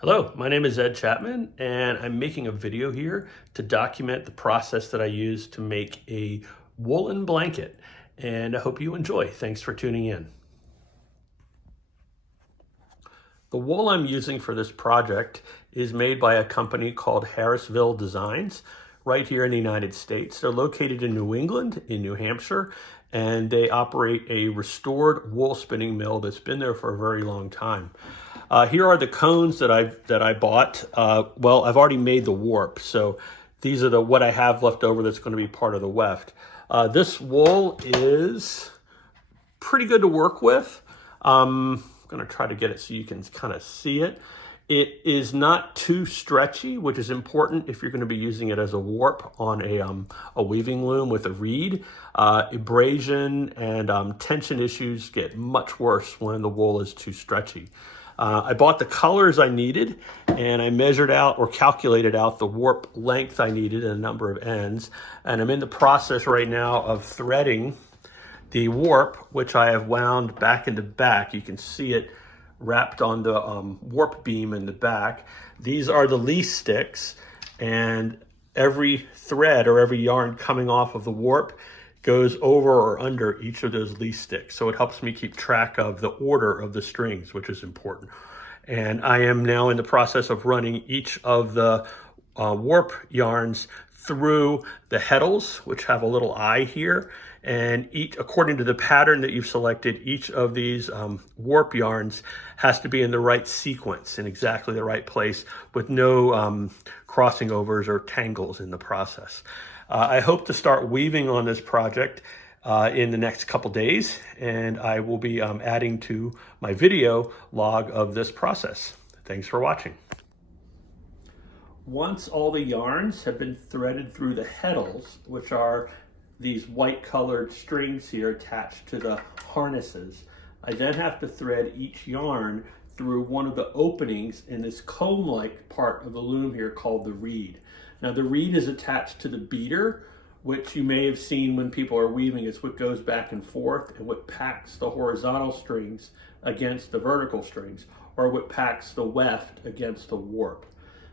Hello, my name is Ed Chapman, and I'm making a video here to document the process that I use to make a woolen blanket, and I hope you enjoy. Thanks for tuning in. The wool I'm using for this project is made by a company called Harrisville Designs right here in the United States. They're located in New England, in New Hampshire, and they operate a restored wool spinning mill that's been there for a very long time. Here are the cones that I bought. Well, I've already made the warp, so these are what I have left over that's going to be part of the weft. This wool is pretty good to work with. I'm going to try to get it so you can kind of see it. It is not too stretchy, which is important if you're going to be using it as a warp on a weaving loom with a reed. Abrasion and tension issues get much worse when the wool is too stretchy. I bought the colors I needed, and I measured out or calculated out the warp length I needed and a number of ends. And I'm in the process right now of threading the warp, which I have wound back into back. You can see it wrapped on the warp beam in the back. These are the lease sticks, and every thread or every yarn coming off of the warp goes over or under each of those lease sticks. So it helps me keep track of the order of the strings, which is important. And I am now in the process of running each of the warp yarns through the heddles, which have a little eye here. And according to the pattern that you've selected, each of these warp yarns has to be in the right sequence, in exactly the right place, with no crossing overs or tangles in the process. I hope to start weaving on this project in the next couple days, and I will be adding to my video log of this process. Thanks for watching. Once all the yarns have been threaded through the heddles, which are these white colored strings here attached to the harnesses, I then have to thread each yarn through one of the openings in this comb-like part of the loom here called the reed. Now the reed is attached to the beater, which you may have seen when people are weaving. It's what goes back and forth and what packs the horizontal strings against the vertical strings, or what packs the weft against the warp.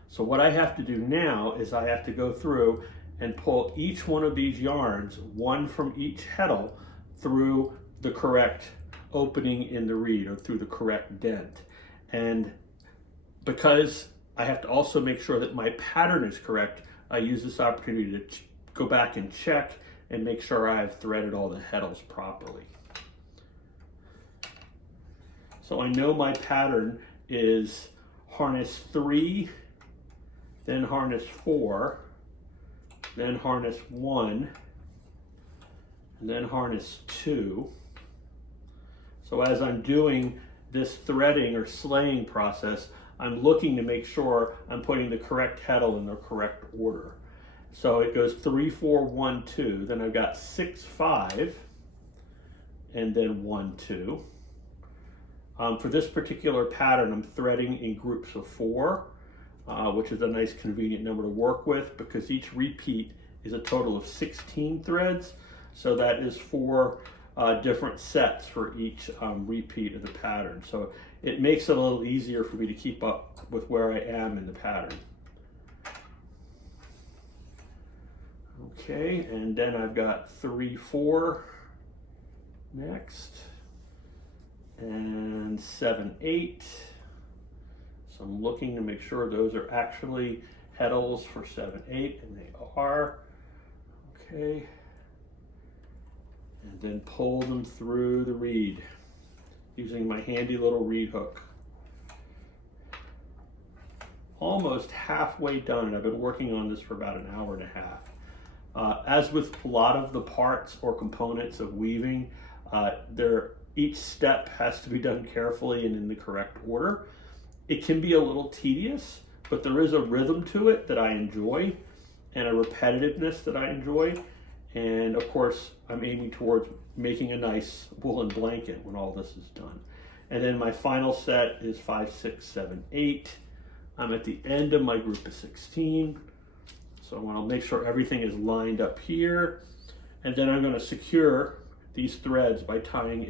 So what I have to do now is I have to go through and pull each one of these yarns, one from each heddle, through the correct opening in the reed or through the correct dent. And because I have to also make sure that my pattern is correct, I use this opportunity to go back and check and make sure I've threaded all the heddles properly. So I know my pattern is harness 3, then harness 4, then harness 1, and then harness 2. So as I'm doing this threading or slaying process, I'm looking to make sure I'm putting the correct heddle in the correct order. So it goes 3, 4, 1, 2, then I've got 6, 5, and then 1, 2. For this particular pattern, I'm threading in groups of 4. Which is a nice convenient number to work with because each repeat is a total of 16 threads. So that is 4 different sets for each repeat of the pattern. So it makes it a little easier for me to keep up with where I am in the pattern. Okay, and then I've got 3, 4 next, and 7, 8. So I'm looking to make sure those are actually heddles for 7, 8, and they are. Okay. And then pull them through the reed using my handy little reed hook. Almost halfway done. I've been working on this for about an hour and a half. As with a lot of the parts or components of weaving, each step has to be done carefully and in the correct order. It can be a little tedious, but there is a rhythm to it that I enjoy and a repetitiveness that I enjoy. And of course, I'm aiming towards making a nice woolen blanket when all this is done. And then my final set is 5, 6, 7, 8. I'm at the end of my group of 16. So I want to make sure everything is lined up here. And then I'm going to secure these threads by tying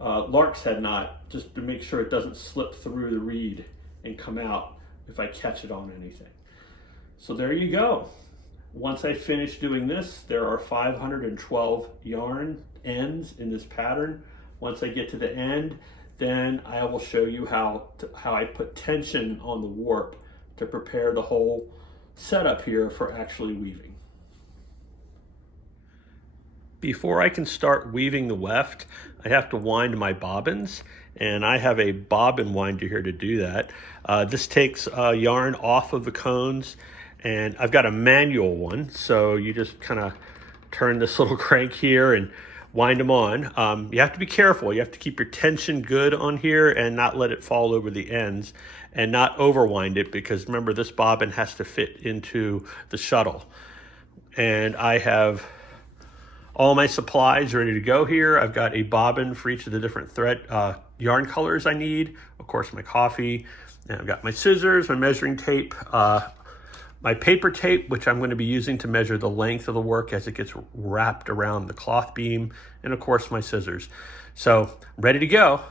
lark's head knot, just to make sure it doesn't slip through the reed and come out if I catch it on anything. So there you go. Once I finish doing this, there are 512 yarn ends in this pattern. Once I get to the end, then I will show you how I put tension on the warp to prepare the whole setup here for actually weaving. Before I can start weaving the weft, I have to wind my bobbins, and I have a bobbin winder here to do that. This takes yarn off of the cones, and I've got a manual one, so you just kind of turn this little crank here and wind them on. You have to be careful. You have to keep your tension good on here and not let it fall over the ends, and not overwind it, because remember, this bobbin has to fit into the shuttle. And I have all my supplies ready to go here. I've got a bobbin for each of the different thread yarn colors I need. Of course, my coffee. And I've got my scissors, my measuring tape, my paper tape, which I'm going to be using to measure the length of the work as it gets wrapped around the cloth beam, and of course my scissors. So, ready to go.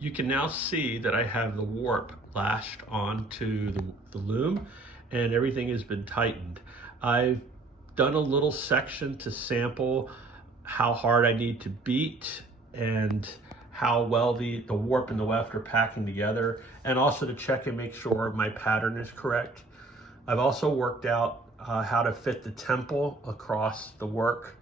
You can now see that I have the warp lashed onto the loom, and everything has been tightened. I've done a little section to sample how hard I need to beat and how well the warp and the weft are packing together, and also to check and make sure my pattern is correct. I've also worked out how to fit the temple across the work.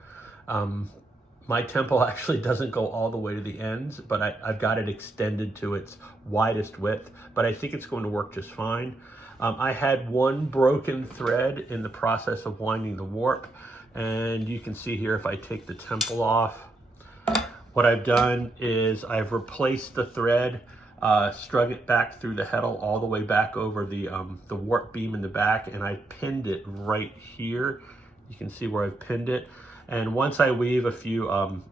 My temple actually doesn't go all the way to the ends, but I've got it extended to its widest width, but I think it's going to work just fine. I had one broken thread in the process of winding the warp, and you can see here if I take the temple off, what I've done is I've replaced the thread, strung it back through the heddle all the way back over the warp beam in the back, and I pinned it right here. You can see where I've pinned it. And once I weave a few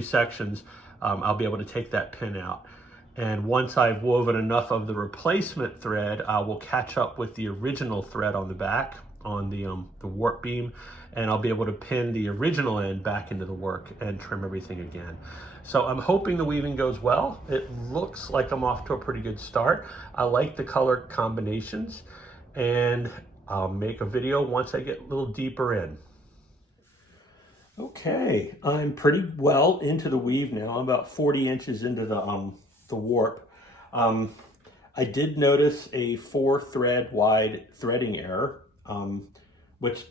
sections, I'll be able to take that pin out. And once I've woven enough of the replacement thread, I will catch up with the original thread on the back on the warp beam, and I'll be able to pin the original end back into the work and trim everything again. So I'm hoping the weaving goes well. It looks like I'm off to a pretty good start. I like the color combinations, and I'll make a video once I get a little deeper in. Okay, I'm pretty well into the weave now. I'm about 40 inches into the warp. I did notice a 4-thread wide threading error, which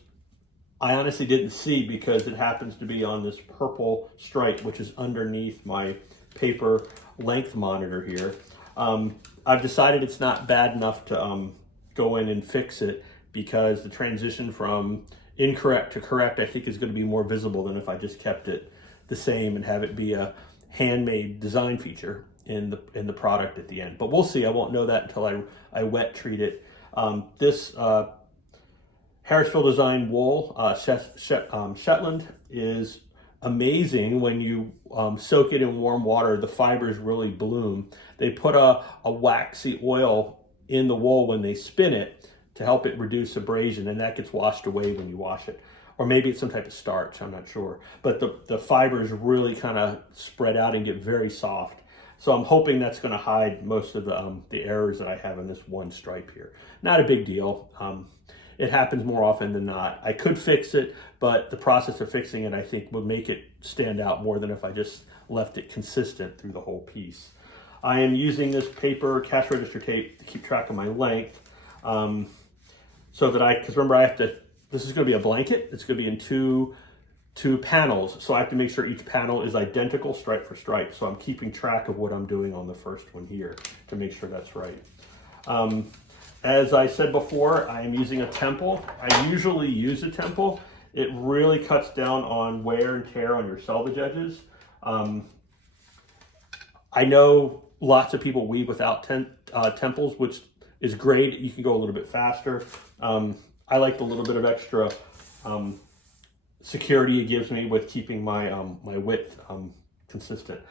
I honestly didn't see because it happens to be on this purple stripe, which is underneath my paper length monitor here. I've decided it's not bad enough to go in and fix it, because the transition from incorrect to correct, I think, is going to be more visible than if I just kept it the same and have it be a handmade design feature in the product at the end. But we'll see. I won't know that until I wet treat it. This Harrisville Design wool, Shetland, is amazing. When you soak it in warm water, the fibers really bloom. They put a waxy oil in the wool when they spin it to help it reduce abrasion, and that gets washed away when you wash it. Or maybe it's some type of starch, I'm not sure. But the fibers really kind of spread out and get very soft. So I'm hoping that's going to hide most of the errors that I have in this one stripe here. Not a big deal. It happens more often than not. I could fix it, but the process of fixing it, I think, would make it stand out more than if I just left it consistent through the whole piece. I am using this paper cash register tape to keep track of my length, so that because remember, this is going to be a blanket. It's going to be in two panels, so I have to make sure each panel is identical stripe for stripe. So I'm keeping track of what I'm doing on the first one here to make sure that's right. As I said before, I am using a temple. I usually use a temple. It really cuts down on wear and tear on your selvage edges. I know lots of people weave without temples, which is great. You can go a little bit faster. I like the little bit of extra security it gives me with keeping my my width consistent.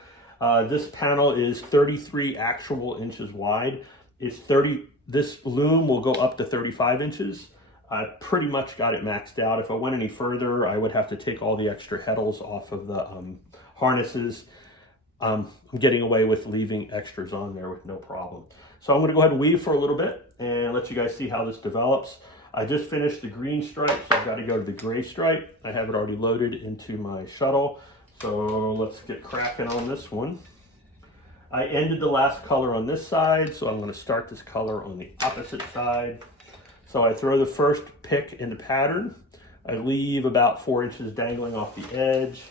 This panel is 33 actual inches wide. It's 30. This loom will go up to 35 inches. I pretty much got it maxed out. If I went any further, I would have to take all the extra heddles off of harnesses, I'm getting away with leaving extras on there with no problem. So I'm going to go ahead and weave for a little bit and let you guys see how this develops. I just finished the green stripe, so I've got to go to the gray stripe. I have it already loaded into my shuttle. So let's get cracking on this one. I ended the last color on this side, so I'm going to start this color on the opposite side. So I throw the first pick in the pattern. I leave about 4 inches dangling off the edge.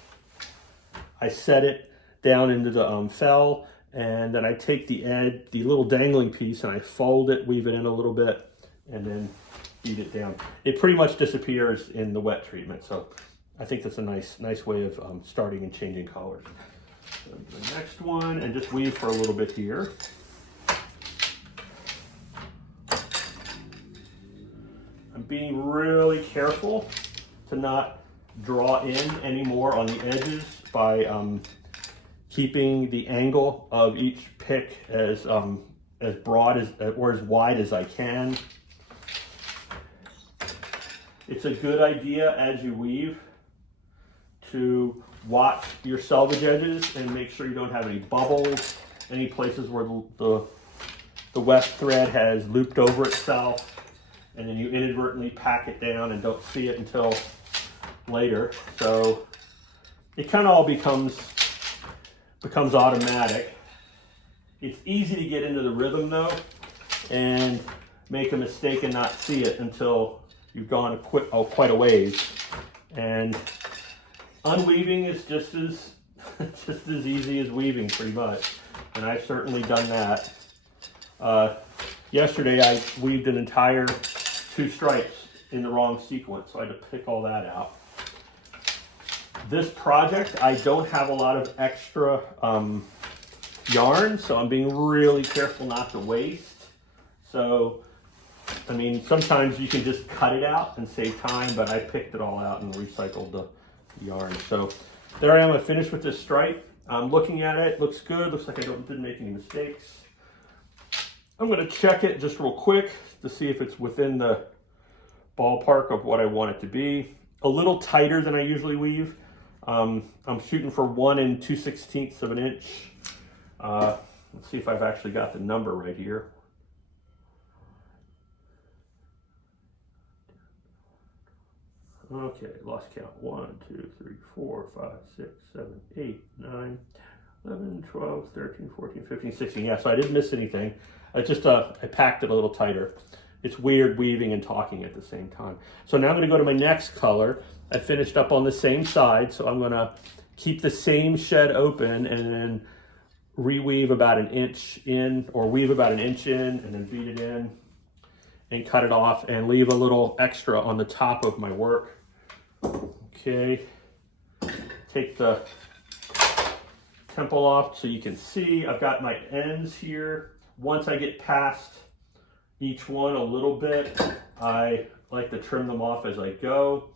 I set it down into the fell, and then I take the little dangling piece, and I fold it, weave it in a little bit, and then beat it down. It pretty much disappears in the wet treatment, so I think that's a nice way of starting and changing colors. So the next one, and just weave for a little bit here. I'm being really careful to not draw in anymore on the edges by keeping the angle of each pick as broad as or as wide as I can. It's a good idea as you weave to watch your selvage edges and make sure you don't have any bubbles, any places where the wet thread has looped over itself, and then you inadvertently pack it down and don't see it until later. So it kind of all becomes automatic. It's easy to get into the rhythm though and make a mistake and not see it until you've gone quite a ways. And unweaving is just as easy as weaving pretty much, and I've certainly done that. Yesterday I weaved an entire 2 stripes in the wrong sequence, so I had to pick all that out. This project, I don't have a lot of extra yarn, so I'm being really careful not to waste. So, I mean, sometimes you can just cut it out and save time, but I picked it all out and recycled the yarn. So there I am, I finished with this stripe. I'm looking at it, looks good, looks like I didn't make any mistakes. I'm gonna check it just real quick to see if it's within the ballpark of what I want it to be. A little tighter than I usually weave. I'm shooting for 1 2/16 of an inch. Let's see if I've actually got the number right here. Okay, lost count. 1, 2, 3, 4, 5, 6, 7, 8, 9, 11, 12, 13, 14, 15, 16. Yeah, so I didn't miss anything. I packed it a little tighter. It's weird weaving and talking at the same time. So now I'm gonna go to my next color. I finished up on the same side, so I'm gonna keep the same shed open and then reweave about 1 inch in, or weave about 1 inch in and then beat it in and cut it off and leave a little extra on the top of my work. Okay, take the temple off so you can see. I've got my ends here. Once I get past each one a little bit, I like to trim them off as I go.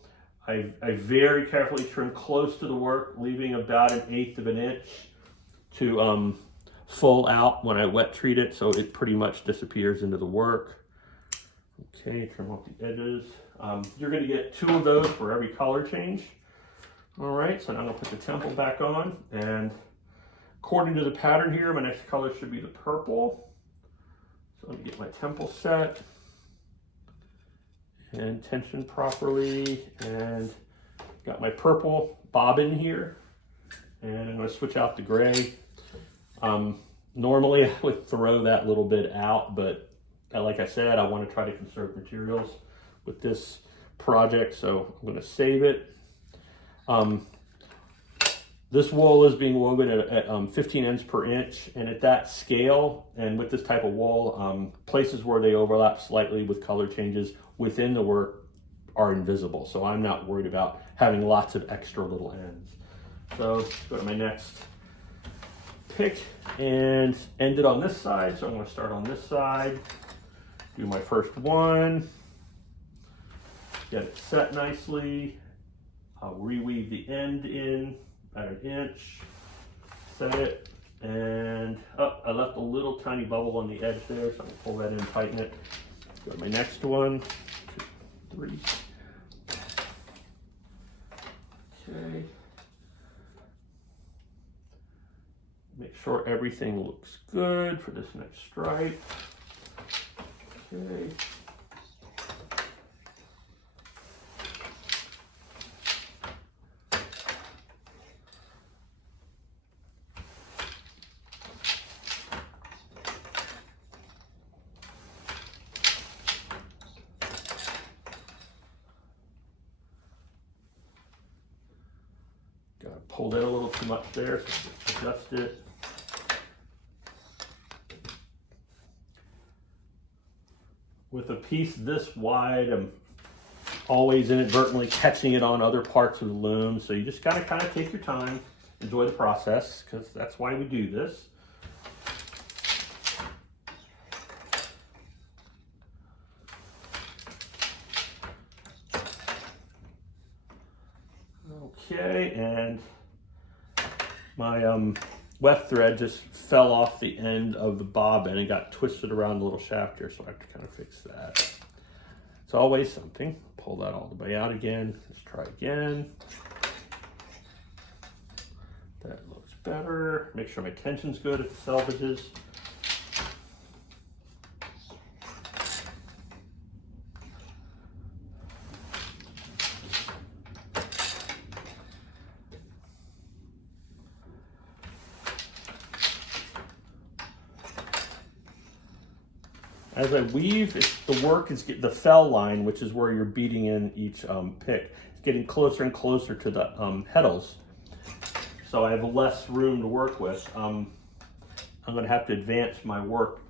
I very carefully trim close to the work, leaving about 1/8 of an inch to full out when I wet treat it, so it pretty much disappears into the work. Okay, trim off the edges. You're gonna get 2 of those for every color change. All right, so now I'm gonna put the temple back on, and according to the pattern here, my next color should be the purple. So let me get my temple set and tension properly, and got my purple bobbin here, and I'm gonna switch out the gray. Normally I would throw that little bit out, but like I said, I want to try to conserve materials with this project, so I'm going to save it. This wool is being woven at 15 ends per inch, and at that scale, and with this type of wool, places where they overlap slightly with color changes within the work are invisible, so I'm not worried about having lots of extra little ends. So let's go to my next pick and end it on this side. So I'm going to start on this side, do my first one, get it set nicely. I'll reweave the end in at 1 inch, set it, and I left a little tiny bubble on the edge there, so I'm going to pull that in, tighten it. Go to my next one, 2, 3. Okay. sure everything looks good for this next stripe. Okay. Pulled in a little too much there, so just adjust it. With a piece this wide, I'm always inadvertently catching it on other parts of the loom, so you just gotta kind of take your time, enjoy the process, because that's why we do this. Okay, and my weft thread just fell off the end of the bobbin and got twisted around the little shaft here, so I have to kind of fix that. It's always something. Pull that all the way out again. Let's try again. That looks better. Make sure my tension's good at the selvages. As I weave, the work is the fell line, which is where you're beating in each pick. It's getting closer and closer to the heddles, so I have less room to work with. I'm going to have to advance my work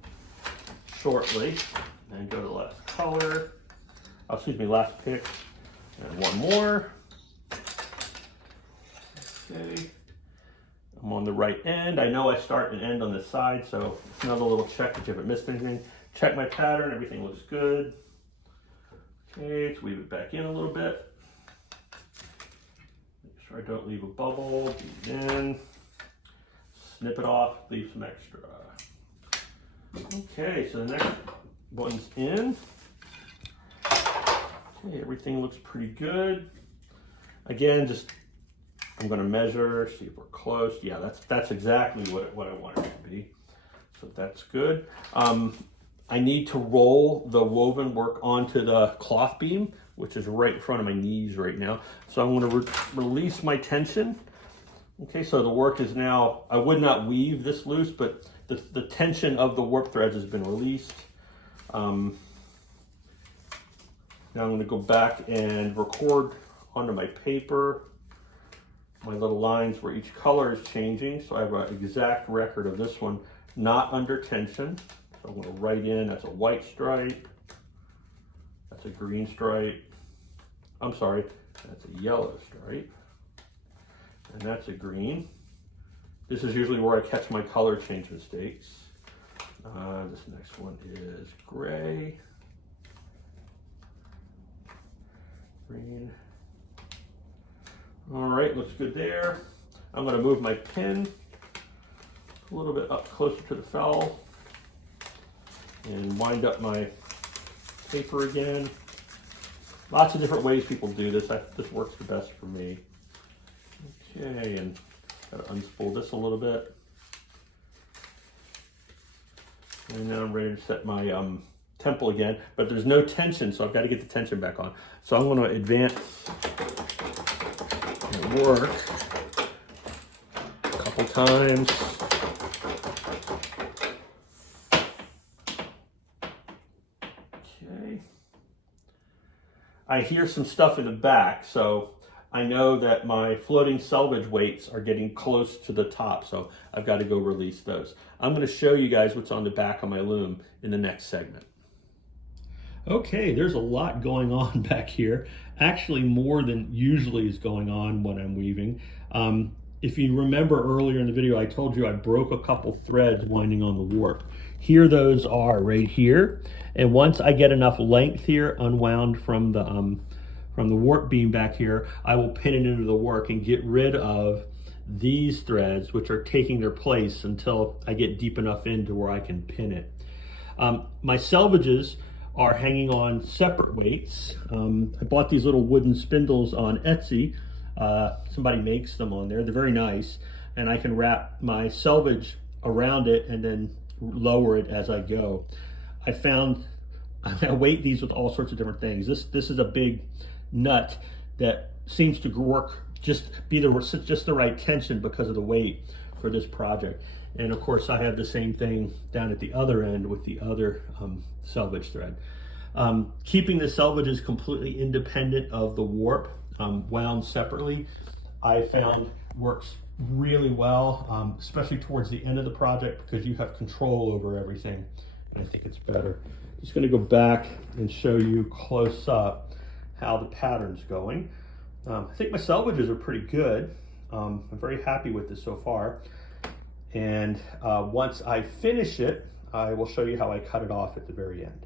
shortly and go to the last color. Oh, excuse me, last pick, and one more. Okay, I'm on the right end. I know I start and end on this side, so it's another little check if you haven't missed anything. Check my pattern, everything looks good. Okay, let's weave it back in a little bit. Make sure I don't leave a bubble, beat it in. Snip it off, leave some extra. Okay, so the next one's in. Okay, everything looks pretty good. Again, just I'm gonna measure, see if we're close. Yeah, that's exactly what I want it to be. So that's good. I need to roll the woven work onto the cloth beam, which is right in front of my knees right now. So I'm going to release my tension. Okay, so the work is now, I would not weave this loose, but the tension of the warp threads has been released. Now I'm going to go back and record onto my paper my little lines where each color is changing. So I have an exact record of this one, not under tension. So I'm going to write in, that's a white stripe, that's a green stripe, I'm sorry, that's a yellow stripe, and that's a green. This is usually where I catch my color change mistakes. This next one is gray, green. All right, looks good there. I'm going to move my pin a little bit up closer to the fell and wind up my paper again. Lots of different ways people do this. This works the best for me. Okay, and gotta unspool this a little bit. And now I'm ready to set my temple again, but there's no tension, so I've got to get the tension back on. So I'm going to advance my work a couple times. I hear some stuff in the back, so I know that my floating selvage weights are getting close to the top, so I've got to go release those. I'm going to show you guys what's on the back of my loom in the next segment. Okay, there's a lot going on back here. Actually, more than usually is going on when I'm weaving. If you remember earlier in the video, I told you I broke a couple threads winding on the warp. Here those are right here. And once I get enough length here unwound from the warp beam back here, I will pin it into the work and get rid of these threads, which are taking their place until I get deep enough into where I can pin it. My selvages are hanging on separate weights. I bought these little wooden spindles on Etsy. Somebody makes them on there. They're very nice. And I can wrap my selvage around it and then lower it as I go. I found I weight these with all sorts of different things. This is a big nut that seems to work just the right tension because of the weight for this project. And of course I have the same thing down at the other end with the other selvage thread. Keeping the selvages completely independent of the warp, wound separately, I found works really well, especially towards the end of the project, because you have control over everything, and I think it's better. I'm just going to go back and show you close up how the pattern's going. I think my selvages are pretty good. I'm very happy with this so far. And once I finish it, I will show you how I cut it off at the very end.